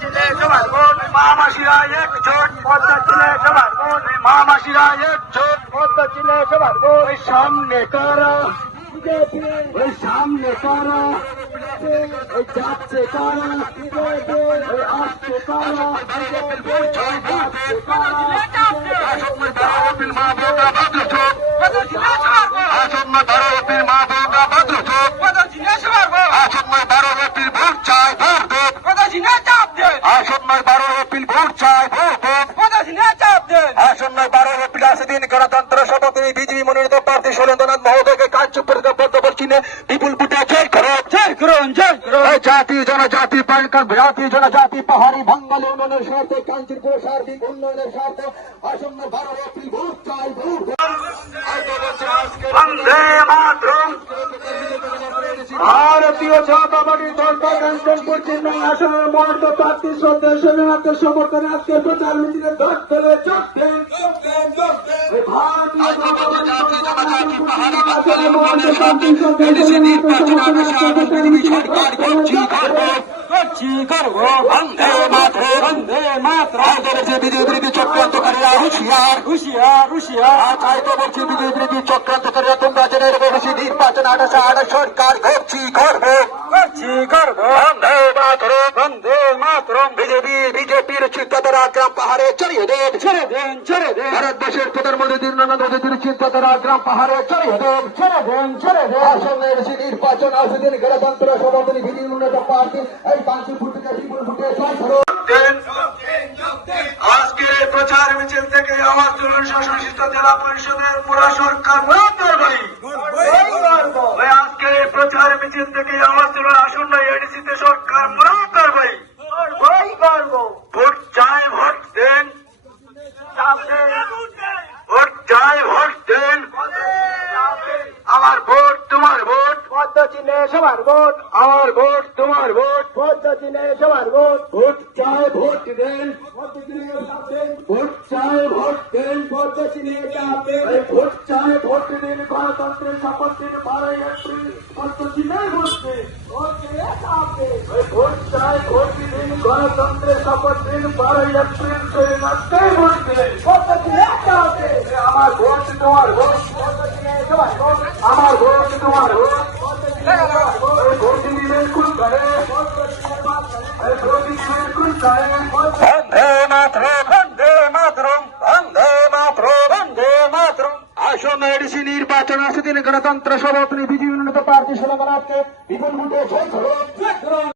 চিনে সবার ভোট, মা মাসিরা একজোট, পদ্মা চিনে সবার ভোট, মা মাসিরা একজোট, পদ্মা চিনে সবার ভোট। ওই সামনে কারা, ওই সামনে কারা, ওই যাচ্ছে কারা, ওই আসছে কারা, গণতন্ত্র শপথ বিজেপি মনোনীত প্রার্থী সুরেন্দ্রনাথ মহোদয়কে কাঞ্চনপুর চিনে বিপুল বুটে জয় করুন, জয় করুন, জয় করুন। জাতি জনজাতি জাতি জনজাতি পাহাড়ি বাঙালি উন্নয়নের স্বার্থে কাঞ্চনপুর সার্বিক উন্নয়নের স্বার্থে আসন্ন 12 এপ্রিল ভোট চাই, ভোট। বন্দে মাতরম। ভারতীয় জনতা পার্টির দলটা কাঞ্চনপুর চিহ্ন আসনের মনোনীত প্রার্থী শ্রদ্ধেয় সুরেন্দ্রনাথের সমর্থনে আজকে প্রচার মিছিলে দল ফেলে যোগ দেন। ভারতীয় জনতা পার্টির আসনের মনোনীত প্রার্থী শ্রদ্ধেয় সুরেন্দ্রনাথের সমর্থনে আজকে প্রচার মিছিলে দল ফেলে যোগ দেন। বন্দে মাতরম, বন্দে মাতরম। বিজেপি চক্রান্তকারীরা হুঁশিয়ার, হুঁশিয়ার, হুঁশিয়ার। চাইতে বলছি বিজেপি চক্রান্তকারীরা তোমরা জেনে রেখো, নির্বাচন 28 সরকার করছি, করবো, করছি, করবো। বন্দে মাতরম, বন্দে মাতরম। বিজেপির চিন্তাধারা গ্রাম পাহাড়ে ছড়িয়ে দেন, ছেড়ে দেন, ছেড়ে দেন। ভারতবর্ষের প্রধানমন্ত্রী নরেন্দ্র মোদীর চিন্তাধারা গ্রাম পাহাড়ে ছড়িয়ে দেন, ছেড়ে দেন, ছেড়ে দেন। আসনের নির্বাচন আসদিন গণতন্ত্র সমর্থনী বিজেপি উন্নত পার্টি এই কাঞ্চনপুর থেকে বিপুল ফুটে জয় করুন। আজকের এই প্রচার মিছিল থেকে আওয়াজ তুলুন শাসনশিষ্ট জেলা পরিষদের পুরা সরকার আজকের এই প্রচার মিছিল থেকে আওয়াজ তুলুন আসন্ন এডিসিতে সরকার মুরাদবাড়ি। ভোট চাই, ভোট দেন, ভোট চাই, ভোট দেন। আমার ভোট তোমার ভোট, পদ্মা চিহ্নে সবার ভোট, আমার ভোট তোমার ভোট, পদ্মা চিহ্নে সবার ভোট। ভোট চাই, ভোট দেন, ভোট চাই, ভোট দেন, পদ্মা চিহ্নে চাপ দেন। ভোট চাই, ভোট দিন, গণতন্ত্রের শপথ দিন 12 এপ্রিল, পদ্মা চিহ্নে ভোট দিন, ভোট দিয়ে চাপ দেন। ভোট চাই, ভোট দিন, গণতন্ত্রের শপথ দিন 12 এপ্রিল, সুরেন্দ্রনাথকে ভোট দিন, পদ্মা চিহ্নে চাপ দেন। আমার ভোট তোমার ভোট, পদ্মা চিহ্নে সবার ভোট, আমার ভোট তোমার ভোট। বন্দে মাতরম, বন্দে মাতরম, বন্দে মাতরম, বন্দে মাতরম। আসন্ন এডিসি নির্বাচন আসদিন গণতন্ত্র সভাপতি বিজেপি উন্নত প্রার্থী সুরেন্দ্রনাথকে বিপুল ভোটে জয় করুন, জয় করুন।